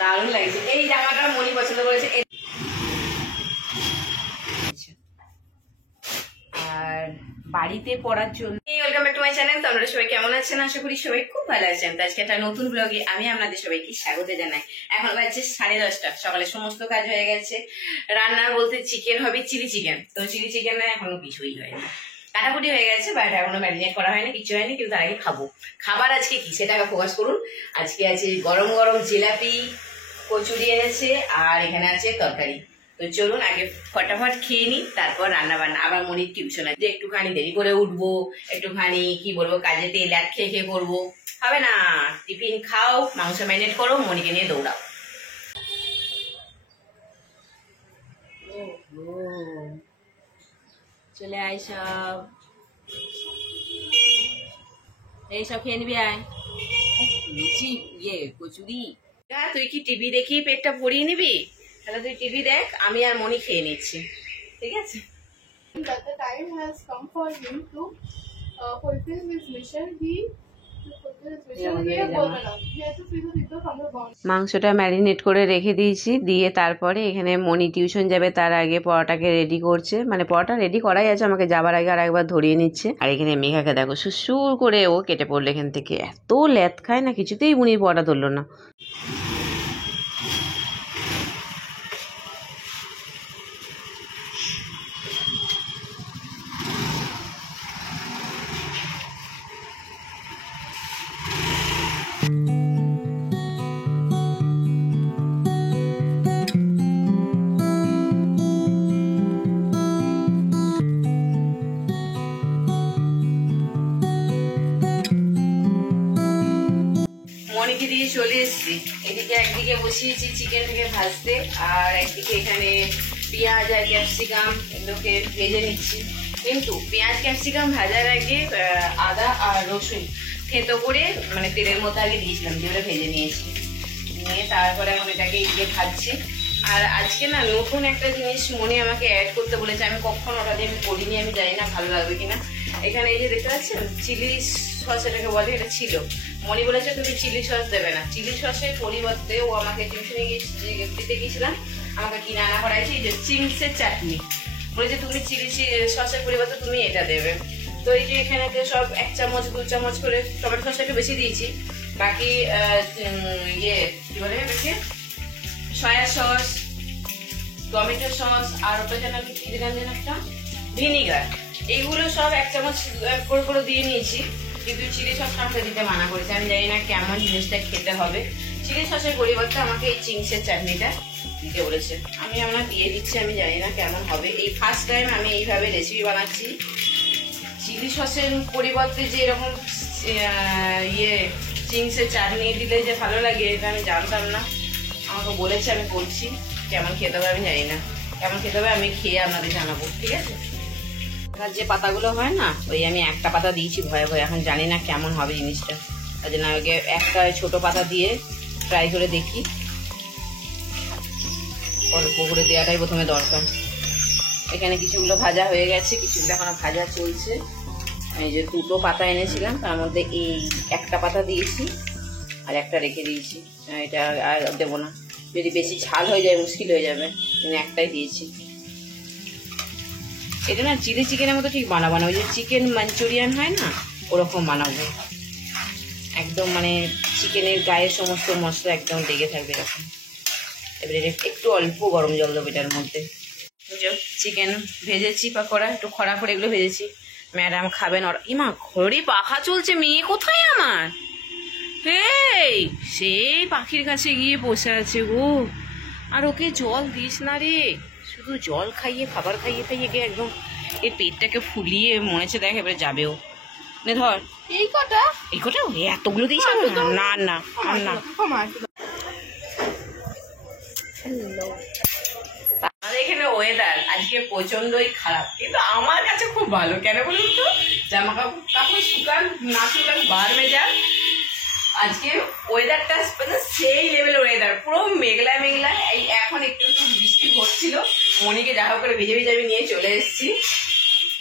দারুণ লাগছে। এই জামাটা মনি পছন্দ করেছে। আর বাড়িতে পড়ার জন্য welcome back to my channel. তো আপনারা সবাই কেমন আছেন? আশা করি সবাই খুব ভালো আছেন। তো আজকে একটা নতুন ব্লগে আমি আপনাদের সবাইকে স্বাগত জানাই। এখন বাজছে 10:30, সকালে সমস্ত কাজ হয়ে গেছে। রান্না বলতে চিকেন হবে, চিলি চিকেন। তো চিলি চিকেনে এখনো কিছুই হয়নি, কাটাকুটি হয়ে গেছে, বাট এখনো ম্যারিনেট করা হয়নি, কিছু হয়নি। কিন্তু তার আগে খাবো। খাবার আজকে কি সেটাকে ফোকাস করুন। আজকে আছে গরম গরম জিলাপি, কচুরি এনেছে, আর এখানে আছে তরকারি। তো চলুন আগে ফটাফট খেয়ে নিই, তারপর রান্না বান্না। আবার মনির টিউশন আছে, একটুখানি দেরি করে উঠবো, একটুখানি কি বলবো কাজেতে ল্যাদ খেয়ে খেয়ে করবো, হবে না। টিফিন খাও, মাংস ম্যারিনেট করো, মনিকে নিয়ে দৌড়াও। চলে আয় সব, এইসব খেয়ে নিবি। আয় লুচি, কচুরি। তুই কি টিভি দেখি পেটটা ভরিয়ে নিবি? তাহলে তুই টিভি দেখ, আমি আর মনি খেয়ে নিচ্ছি, ঠিক আছে? That the time has come for him to fulfill his mission. মাংসটা ম্যারিনেট করে রেখে দিয়েছি, দিয়ে তারপরে এখানে মনি টিউশন যাবে, তার আগে পরোটাকে রেডি করছে। মানে পরোটা রেডি করাই আছে, আমাকে যাবার আগে আর একবার ধরিয়ে নিচ্ছে। আর এখানে মেঘাকে দেখো সুসুর করে ও কেটে পড়লো এখান থেকে। এত ল্যাদ খায় না, কিছুতেই মনির পরোটা ধরলো না। মনিকে দিয়ে চলে এসেছি। এদিকে একদিকে বসিয়েছি চিকেনটাকে ভাজতে, আর একদিকে এখানে পেঁয়াজ আর ক্যাপসিকাম এগুলোকে ভেজে নিচ্ছি। কিন্তু পেঁয়াজ ক্যাপসিকাম ভাজার আগে আদা আর রসুন থেতো করে মানে তেলের মধ্যে আগে দিয়েছিলাম, দিয়ে ভেজে নিয়েছি। নিয়ে তারপরে এখন এটাকে এদিকে ভাজছি। আর আজকে না নতুন একটা জিনিস মনি আমাকে অ্যাড করতে বলেছে, আমি কখনো ওটা দিয়ে আমি করিনি, আমি জানি না ভালো লাগবে কিনা। এখানে এই যে দেখতে পাচ্ছেন চিলি সস এটাকে বলে, এটা ছিল। মনি বলেছে তুমি চিলি সস দেবে না, চিলি সসের পরিবর্তে ও আমাকে টিউশনে দিতে গিয়েছিলাম, আমাকে কিনে আনা করাইছে এই যে চিংসের চাটনি। বলেছে তুমি চিলি সসের পরিবর্তে তুমি এটা দেবে। তো এই যে এখানে সব 1 চামচ 2 চামচ করে টমেটো সসটা একটু বেশি দিয়েছি, বাকি ইয়ে কি বলে এটাকে সয়া সস, টমেটো সস, আর ওটা যেন আমি কি দিলাম যেন একটা ভিনিগার, এইগুলো সব 1 চামচ করে করে দিয়ে নিয়েছি। কিন্তু চিলি সসটা আমাকে দিতে মানা করেছে, আমি জানি না কেমন জিনিসটা খেতে হবে। চিলি সসের পরিবর্তে আমাকে এই চিংসের চাটনিটা দিতে বলেছে, আমি আপনার দিয়ে দিচ্ছি, আমি জানি না কেমন হবে। এই ফার্স্ট টাইম আমি এইভাবে রেসিপি বানাচ্ছি। চিলি সসের পরিবর্তে যে এরকম চিংসের চাটনি দিলে যে ভালো লাগে এটা আমি জানতাম না, আমাকে বলেছে, আমি করছি। কেমন খেতে হবে আমি জানি না, কেমন খেতে হবে আমি খেয়ে আপনাদের জানাবো, ঠিক আছে? যে পাতাগুলো হয় না, ওই আমি একটা পাতা দিয়েছি ভয়ে ভয়ে, এখন জানি না কেমন হবে জিনিসটা, তাই জন্য আগে একটা ছোট পাতা দিয়ে ট্রাই করে দেখি। অল্প করে দেওয়াটাই প্রথমে দরকার। এখানে কিছুগুলো ভাজা হয়ে গেছে, কিছুগুলো এখনো ভাজা চলছে। এই যে 2টো পাতা এনেছিলাম, তার মধ্যে এই একটা পাতা দিয়েছি আর একটা রেখে দিয়েছি। এটা আর দেবো না, যদি বেশি ঝাল হয়ে যায় মুশকিল হয়ে যাবে, একটাই দিয়েছি। এটা না চিলি চিকেনের মতো ঠিক বানাবো না, ওই যে চিকেন মাঞ্চুরিয়ান হয় না ওরকম বানাবো, একদম মানে চিকেনের গায়ে সমস্ত মশলা একদম লেগে থাকবে এরকম। এবারে একটু অল্প গরম জল দেবো এটার মধ্যে। চিকেন ভেজেছি, পাকোড়া একটু খরা করে এগুলো ভেজেছি। ম্যাডাম খাবেন ওরা। ইমা ঘড়ি পাখা চলছে, মেয়ে কোথায় আমার? এই সেই পাখির কাছে গিয়ে বসে আছে গো। আর ওকে জল দিস না রে, শুধু জল খাইয়ে খাবার খাইয়ে খাইয়ে গে একদম এর পেটটাকে ফুলিয়ে মনে হচ্ছে দেখ এবারে যাবেও। নে ধর এই কটা এতগুলো দিস না না আর না। আমাদের এখানে ওয়েদার আজকে প্রচন্ডই খারাপ, কিন্তু আমার কাছে খুব ভালো। কেন বলুন তো, জামা কাপড় শুকান না শুকান বার মেজার, আজকে ওয়েদারটা সেই লেভেল ওয়েদার, পুরো মেঘলা মেঘলা। এই এখন একটু একটু বৃষ্টি হচ্ছিল, মনিকে যা হোক করে ভিজে ভিজে আমি নিয়ে চলে এসেছি।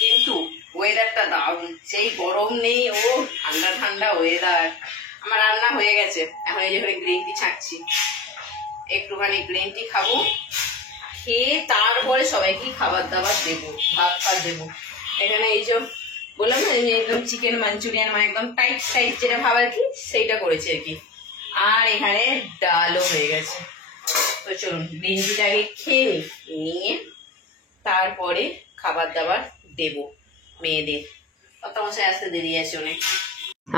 কিন্তু ওয়েদারটা দারুণ, সেই গরম নেই, ও ঠান্ডা ঠান্ডা ওয়েদার। আমার রান্না হয়ে গেছে, এখন এই যে গ্রিন টি ছাঁকছি, একটুখানি গ্রিন টি খাবো, খেয়ে তারপরে সবাইকে খাবার দাবার দেবো, ভাত ফাত দেবো। এখানে এই যে বললাম না একদম চিকেন মাঞ্চুরিয়ান, মানে একদম টাইট টাইট যেটা ভাব আর কি, সেইটা করেছি আর কি। আর এখানে ডালও হয়ে গেছে। তো চলুন গ্রিন টিটা আগে খেয়ে নিয়ে তারপরে খাবার দাবার দেবো মেয়েদের। কত মশাই আসতে দেরি আছে অনেক।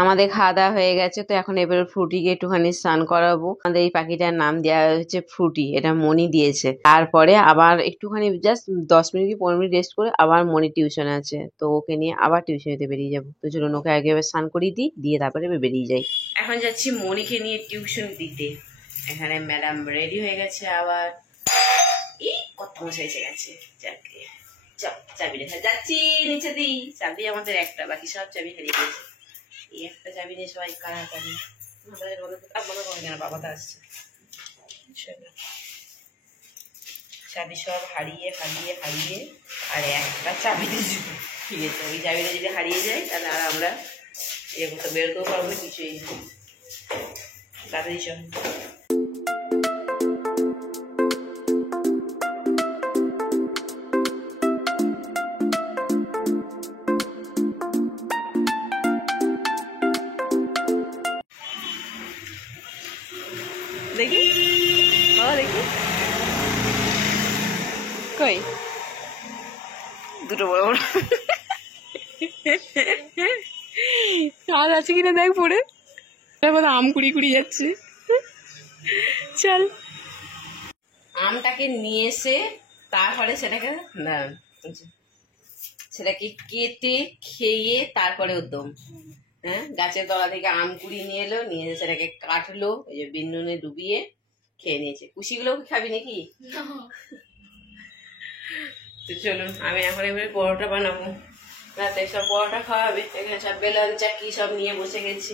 আমাদের খাওয়া দাওয়া হয়ে গেছে, তো এখন এবার ফ্রুটিকে একটুখানি স্নান করাবো। আমাদের এই পাখিটার নাম দেওয়া হয়েছে ফ্রুটি, এটা মনি দিয়েছে। তারপরে আবার একটুখানি জাস্ট 10 মিনিট কি 15 মিনিট রেস্ট করে আবার মনি টিউশন আছে, তো ওকে নিয়ে আবার টিউশনিতে বেরিয়ে যাবো। তো চলুন ওকে আগে এবার স্নান করিয়ে দিই, দিয়ে তারপরে এবার বেরিয়ে যাই। এখন যাচ্ছি মনিকে নিয়ে টিউশন দিতে। এখানে ম্যাডাম রেডি হয়ে গেছে, আবার এই কত মশাই এসে গেছে। যাকে চাবি রেখে যাচ্ছি নিচে দিই। চাবি আমাদের একটা, বাকি সব চাবি হারিয়ে গেছে। এই একটা চাবি নিয়ে সবাই কাড়াকাড়ি। বাবা তো আসছে, চাবি সব হারিয়ে হারিয়ে হারিয়ে আর একটা চাবি দিয়েছি। ঠিক আছে, ওই চাবিটা যদি হারিয়ে যায় তাহলে আর আমরা এরকম তো বেরোতেও পারবো না, কিছুই না। তাড়াতাড়ি চল। দেখি বাবা, দেখি কই দুটো বড় বড় কাজ আছে কিনা দেখ পড়ে। আম কুড়ি কুড়ি যাচ্ছে। চল, আমটাকে নিয়ে এসে তারপরে সেটাকে কেটে খেয়ে তারপরে উদ্যম। হ্যাঁ, গাছের তলা থেকে আম কুড়ি নিয়ে এলো, নিয়ে সেটাকে কাটলো, ওই যে বিনুনে ডুবিয়ে খেয়ে নিয়েছে। কুশিগুলো খাবি নাকি? তো চলুন, আমি এখন এবারে পরোটা বানাবো, রাতে সব পরোটা খাওয়াবে। এখানে সব বেলাল চাকি সব নিয়ে বসে গেছি,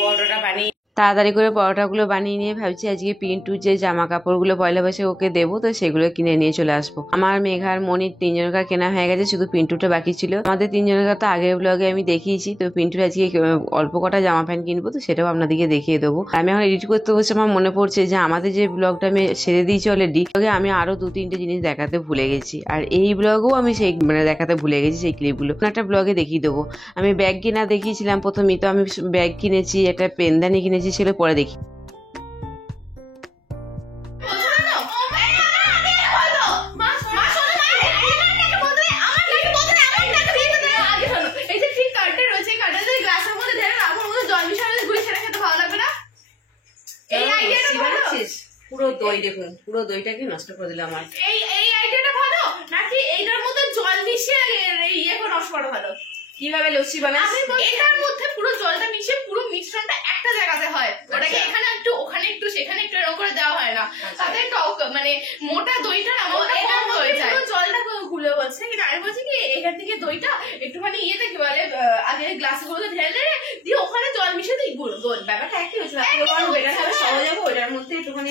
পরোটাটা বানিয়ে তাড়াতাড়ি করে পরোটাগুলো বানিয়ে নিয়ে ভাবছি আজকে পিন্টুর যে জামা কাপড়গুলো পয়লা বসে ওকে দেবো, তো সেগুলো কিনে নিয়ে চলে আসবো। আমার মেঘার মনির 3 জনকার কেনা হয়ে গেছে, শুধু পিন্টুটা বাকি ছিল। আমাদের 3 জনকার তো আগের ব্লগে আমি দেখিয়েছি, তো পিন্টুর আজকে অল্প কটা জামা প্যান্ট কিনবো, তো সেটাও আপনাদেরকে দেখিয়ে দেবো। আমি এখন এডিট করতে বসে আমার মনে পড়ছে যে আমাদের যে ব্লগটা আমি সেরে দিয়েছি অলরেডি, আমি আরো 2-3টে জিনিস দেখাতে ভুলে গেছি, আর এই ব্লগেও আমি সেই দেখাতে ভুলে গেছি সেই ক্লিপগুলো। একটা ব্লগে দেখিয়ে দেবো। আমি ব্যাগ কেনা দেখিয়েছিলাম প্রথমেই, তো আমি ব্যাগ কিনেছি, একটা পেনদানি কিনেছি, সেগুলো পরে দেখি। পুরো দই দেখুন, পুরো দইটাকে নষ্ট করে দিলাম। আমার এই আইডিয়াটা ভালো নাকি এইটার মধ্যে জল মিশিয়ে ইয়ে করে নষ্ট করা ভালো? কিভাবে লস্যি বানাস? এটার মধ্যে পুরো জলটা মিশিয়ে পুরো মিশ্রণটা একটা জায়গাতে হয়, ওটাকে এখানে একটু ওখানে একটু সেখানে একটু এরকম করে দেওয়া হয় না, তাতে টক মানে মোটা দইটা না কম হয়ে যায়। জলটা গুলে বলছে কিন্তু আমি বলছি কি এখান থেকে দইটা একটুখানি ইয়েতে কি বলে আগে গ্লাসগুলোতে ঢেলে দিয়ে ওখানে জল মিশিয়ে দিই গোল গোল। ব্যাপারটা একই হচ্ছে, বেটার হবে সহজ হবে। ওটার মধ্যে একটুখানি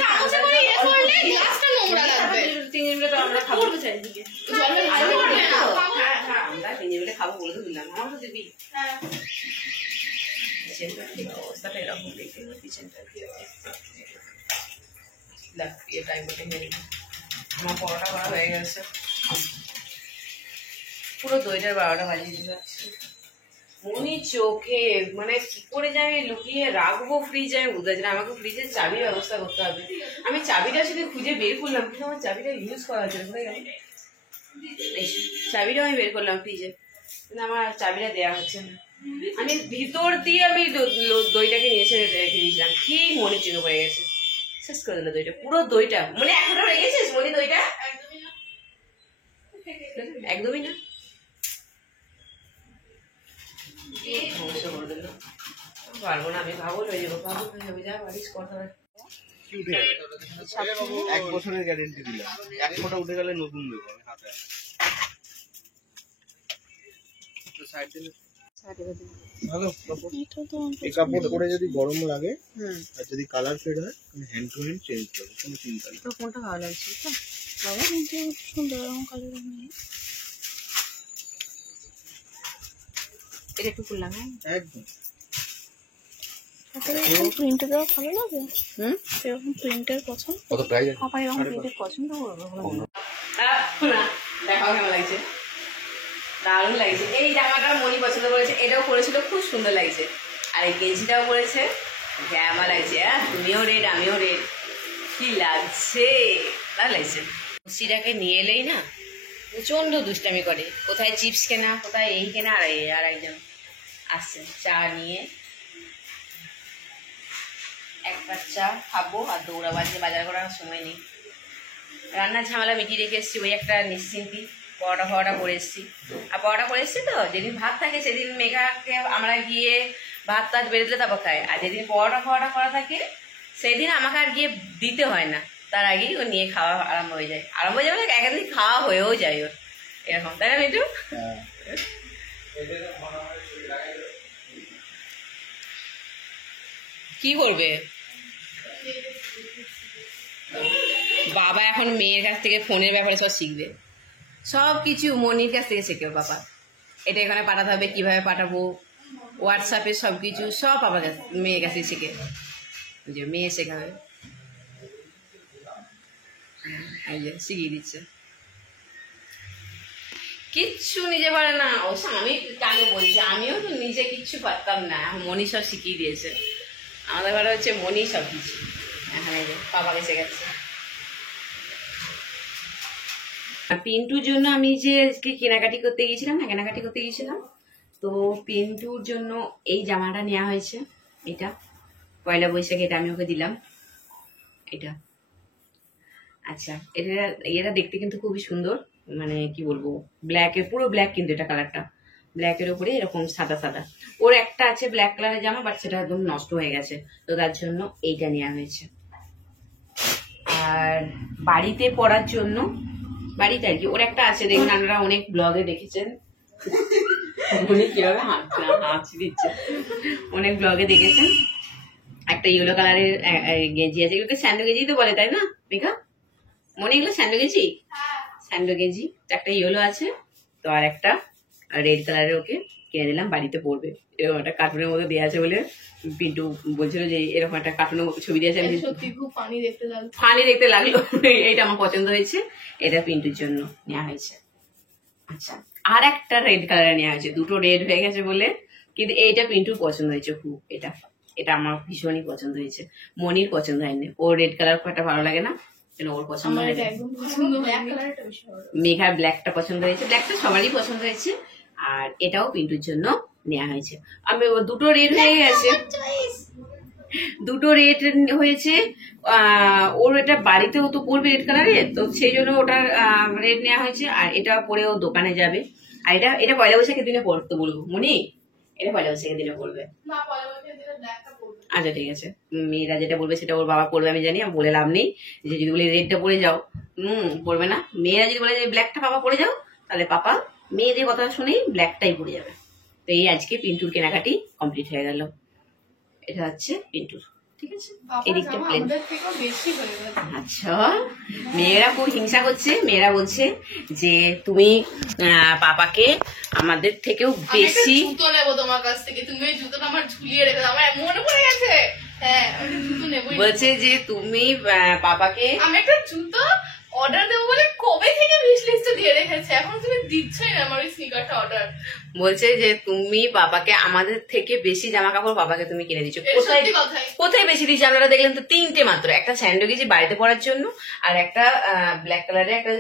গ্লাসটা নোংরা লাগবে। 3 মিনিট আমরা খাবো চারিদিকে আমরা 3 মিনিটে খাবো বলে তো দিলাম। আমার তো দিবি অবস্থাটা এরকম দেখতে কিচেনটা আমার পরোটা করা হয়ে গেছে, পুরো দইটার 12টা বাজিয়ে দিতে পারছি। মনি চোখে মানে কি করে যে আমি লুকিয়ে রাখবো ফ্রিজে আমি বুঝতে পারছি না। আমাকে ফ্রিজের চাবির ব্যবস্থা করতে হবে। আমি চাবিটা শুধু খুঁজে বের করলাম, কিন্তু আমার চাবিটা ইউজ করা হচ্ছে ভুলে গেল। চাবিটা আমি বের করলাম ফ্রিজে, কিন্তু আমার চাবিটা দেওয়া হচ্ছে না। আমি ভিতর দিয়ে আমি দইটাকে নিয়ে এসে রেখে দিয়েছিলাম, ঠিক মনে চিনো হয়ে গেছে, শেষ করে দিল দইটা, পুরো দইটা। মানে এখনো রেখেছিস মনে দইটা? একদমই না, পারবো না আমি, পাগল হয়ে যাবো, পাগল হয়ে যাবো। যা পারিস কথা। 1 বছরের গ্যারেন্টি দিলাম, 1 ফোঁটা উঠে গেলে নতুন দেবো আমি হাতে। ভালো এই কাপড় পরে যদি গরম লাগে আর যদি কালার ফেড হয় তুমি হ্যান্ড টু হ্যান্ড চেঞ্জ করবে, কোনো চিন্তা নেই। তো কোনটা ভালো লাগছে? বাবা কিন্তু সুন্দর রকম কালার নেই, এটা একটু খুললাম। হ্যাঁ একদম প্রিন্টটা ভালো লাগে। হুম, এরকম প্রিন্টের পছন্দ, কত প্রাইস পাপা এরকম প্রিন্টের পছন্দ করবে। দেখাও কেমন লাগছে, দারুণ লাগছে। এই জামাটা মনি পছন্দ করেছে, এটাও পরেছিল, খুব সুন্দর লাগছে। আর এই গেঞ্জিটাও পরেছে, ঘ্যামা লাগছে। তুমিও রেড, আমিও রেড, কি লাগছে, ভালো লাগছে। খুশিটাকে নিয়ে এলেই না প্রচন্ড দুষ্টামি করে, কোথায় চিপস কেনা, কোথায় এই কেনা। আর একজন আসছে চা নিয়ে, এক কাপ চা খাবো আর দৌড়াবাজি, বাজার করার সময় নেই। রান্নার ঝামেলা মিটিয়ে রেখে এসেছি, ওই একটা নিশ্চিন্তি। পরোটা করে এসেছি, আর পরোটা করে এসেছি তো, যেদিন ভাত থাকে সেদিন মেঘাকে আমরা গিয়ে ভাত টাত বেড়ে দিলে তারপর খাই। আর যেদিন পরোটা করা থাকে সেদিন আমাকে আর গিয়ে দিতে হয় না, তার আগেই ও নিয়ে খাওয়া আরম্ভ হয়ে যায়। আরম্ভ হয়ে যাবে, একদিন খাওয়া হয়েও যায় ওর, এরকম, তাই না মিটু? কি করবে বাবা? এখন মেয়ের কাছ থেকে ফোনের ব্যাপারে সব শিখবে, সব কিছু মনির কাছ থেকে শিখবে বাবা। এটা এখানে পাঠাতে হবে, কিভাবে পাঠাবো, হোয়াটসঅ্যাপে সব কিছু সব বাবার কাছে, মেয়ের কাছে শিখে, যে মেয়ে শেখাবে, এই যে শিখিয়ে দিচ্ছে। কিচ্ছু নিজে পারে না ও, আমি কাকে বলছি, আমিও তো নিজে কিচ্ছু পারতাম না, মনি সব শিখিয়ে দিয়েছে। আমাদের ঘরে হচ্ছে মনি সব কিছু, এখন এই যে বাবাকে শেখাচ্ছে। পিন্টুর জন্য আমি যে কেনাকাটি করতে গিয়েছিলাম, তো পিন্টুর জন্য এই জামাটা নেওয়া হয়েছে। এটা পয়লা বৈশাখে, এটা আমি ওকে দিলাম, এটা। আচ্ছা, এটা দেখতে কিন্তু খুবই সুন্দর, মানে কি বলবো, ব্ল্যাকের, পুরো ব্ল্যাক কিন্তু এটা কালারটা, ব্ল্যাকের উপরে এরকম সাদা সাদা। ওর একটা আছে ব্ল্যাক কালারের জামা, বাট সেটা একদম নষ্ট হয়ে গেছে, তো তার জন্য এইটা নেওয়া হয়েছে। আর বাড়িতে পরার জন্য, বাড়িতে আর কি ওর একটা আছে, দেখুন আপনারা অনেক ব্লগে দেখেছেন, উনি কিভাবে হাঁচি দিচ্ছে, অনেক ব্লগে দেখেছেন। একটা ইয়েলো কালারের গেঞ্জি আছে, এগুলোকে স্যান্ডো গেঞ্জি তো বলে, তাই না মেঘা? মনে এগুলো স্যান্ডো গেঞ্জি, একটা ইয়েলো আছে তো, আর একটা রেড কালারের ওকে কিনে দিলাম, বাড়িতে পড়বে। এরকম একটা কার্টুনের মধ্যে দেওয়া আছে বলে পিন্টু বলছিল যে এরকম একটা কার্টুনের ছবি দিয়েছে, আমি সত্যি খুব ফানি দেখতে লাগলো। এইটা আমার পছন্দ হয়েছে, এটা পিন্টুর জন্য নেওয়া হয়েছে। আচ্ছা, আর একটা রেড কালারের নেওয়া হয়েছে, দুটো রেড হয়ে গেছে বলে, কিন্তু এইটা পিন্টুর পছন্দ হয়েছে খুব, এটা আমার ভীষণই পছন্দ হয়েছে, মনির পছন্দ হয়নি। ওর রেড কালার খুব একটা ভালো লাগে না, ওর পছন্দ হয়েছে। মেঘার ব্ল্যাকটা পছন্দ হয়েছে, ব্ল্যাকটা সবারই পছন্দ হয়েছে, আর এটাও পিন্টুর জন্য নেওয়া হয়েছে। আমি দুটো রেড হয়ে গেছে, দুটো রেড হয়েছে। ওর এটা বাড়িতেও তো পরবে রেড কালারের, তো সেই জন্য ওটা রেড নেওয়া হয়েছে। আর এটা পরে ও দোকানে যাবে, আর এটা পয়লা বৈশাখের দিনে পরতে বলবো মনি, এটা পয়লা বৈশাখের দিনে পরবে। আচ্ছা ঠিক আছে, মেয়েরা যেটা বলবে সেটা ওর বাবা পড়বে, আমি জানি, আমি বলে লাভ নেই যে যদি বলে রেডটা পরে যাও, পড়বে না। মেয়েরা যদি বলে যে ব্ল্যাকটা পাপা পরে যাও, তাহলে পাপা মেয়েদের কথা শুনেই ব্ল্যাকটাই পরে যাবে। তো এই আজকে পিন্টুর কেনাকাটি কমপ্লিট হয়ে গেল, এটা হচ্ছে পিন্টুর, ঠিক আছে। এদিকটা প্লেন। আচ্ছা, মেয়েরা খুব হিংসা করছে, মেয়েরা বলছে যে তুমি পাপাকে আমাদের থেকেও বেশি জুতো নেবো তোমার কাছ থেকে, তুমি ওই জুতোটা আমার ঝুলিয়ে রেখে দাও, আমার মনে পড়ে গেছে। হ্যাঁ, জুতো নেবো, বলছে যে তুমি পাপাকে, আমি একটা জুতো অর্ডার দেবো বলে কবে থেকে উইশ লিস্টে দিয়ে রেখেছে, এখন তুমি দিচ্ছই না আমার ওই স্নিকারটা অর্ডার। বলছে যে তুমি বাবাকে আমাদের থেকে বেশি জামা কাপড় বাবাকে তুমি কিনে দিচ্ছ। কোথায় বেশি দিচ্ছি? আপনারা দেখলেন তো, 3টে মাত্র, একটা স্যান্ডো গেছি বাড়িতে পরার জন্য, আর একটা ব্ল্যাক কালারের একটা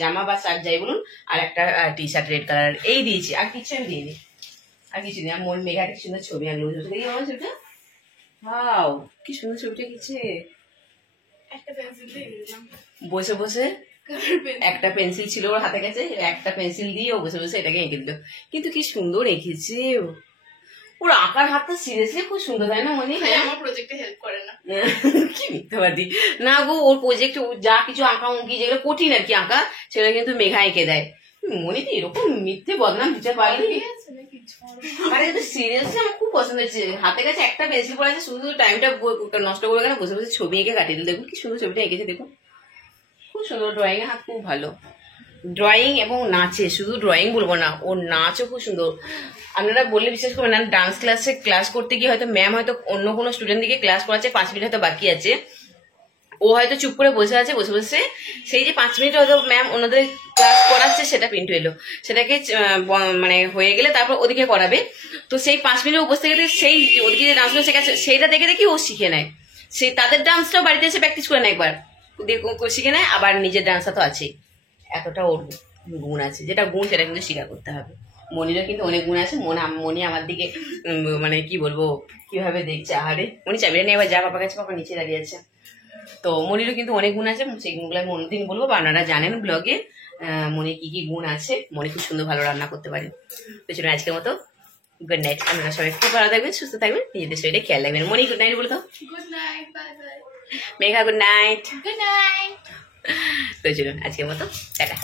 জামা বা শার্ট যাই বলুন, আর একটা টি শার্ট রেড কালার, এই দিয়েছি, আর কিছু আমি দিইনি, আর কিছু দিই। আমার মেঘা একটা সুন্দর ছবি আনলো, দেখি আমার ছবিটা, ওয়াও কি সুন্দর ছবিটা গেছে। একটা পেন্সিল দিয়ে দিলাম, বসে বসে একটা পেন্সিল ছিল ওর হাতে কাছে, একটা পেন্সিল দিয়ে ও বসে বসে এটাকে এঁকে দিল, কিন্তু কি সুন্দর এঁকেছে। ওর আঁকার হাতটা সিরিয়াসলি খুব সুন্দর, তাই না মনে? আমার প্রজেক্টে হেল্প করে না, কি মিথ্যাবাদী না গো, ওর প্রজেক্ট যা কিছু আঁকা উঁকি যেগুলো কঠিন আর কি আঁকা, সেগুলো কিন্তু মেঘা এঁকে দেয়। মনে তো এরকম মিথ্যে বদনাম দিতে পারলি। আমার কিন্তু সিরিয়াসলি আমার খুব পছন্দ হয়েছে, হাতে কাছে একটা পেন্সিল পড়ে আছে, শুধু টাইমটা নষ্ট করে গেলে বসে বসে ছবি এঁকে কাটিয়ে দিল। দেখুন কি সুন্দর ছবিটা এঁকেছে, দেখুন খুব সুন্দর। ড্রয়িং এর হাত খুব ভালো, ড্রয়িং এবং নাচে, শুধু ড্রয়িং বলবো না, ওর নাচও খুব সুন্দর। আপনারা বললে বিশ্বাস করবেন না, ডান্স ক্লাসে ক্লাস করতে গিয়ে হয়তো ম্যাম হয়তো অন্য কোনো স্টুডেন্ট দিকে ক্লাস করাচ্ছে, 5 মিনিট হয়তো বাকি আছে, ও হয়তো চুপ করে বসে আছে, বসে বসে সেই যে 5 মিনিট হয়তো ম্যাম ওনাদের ক্লাস করাচ্ছে সেটা পিন্টু এলো, সেটাকে মানে হয়ে গেলে তারপর ওদিকে করাবে। তো সেই 5 মিনিট বসতে গেলে সেই ওদিকে যে ডান্সগুলো শেখাচ্ছে সেইটা দেখে দেখি ও শিখে নেয়, সেই তাদের ডান্সটাও বাড়িতে এসে প্র্যাকটিস করে নেয়, একবার শিখে নেয়, আবার নিজের ডান্সটা তো আছেই। এতটা ওর গুণ আছে, যেটা গুণ সেটা কিন্তু স্বীকার করতে হবে। মনিরও কিন্তু অনেক গুণ আছে। মনি আমার দিকে মানে কি বলবো কিভাবে দেখছে, আহারে মনি চাবিটা নিয়ে আবার যা পাপা কাছে, পাপা নিচে দাঁড়িয়ে আছে। তো মনিরও কিন্তু অনেক গুণ আছে, সেই গুণগুলো আমি অন্যদিন বলবো, বা আপনারা জানেন ব্লগে মনির কি কি গুণ আছে। মনি খুব সুন্দর ভালো রান্না করতে পারে। তো চলুন আজকের মতো গুড নাইট। আপনারা সবাই খুব ভালো থাকবেন, সুস্থ থাকবেন, নিজেদের শরীরে খেয়াল রাখবেন। মনি গুড নাইট বলে তো। Good night, bye bye. Megha good night. Good night. তো চলুন আজকের মতো টাটা।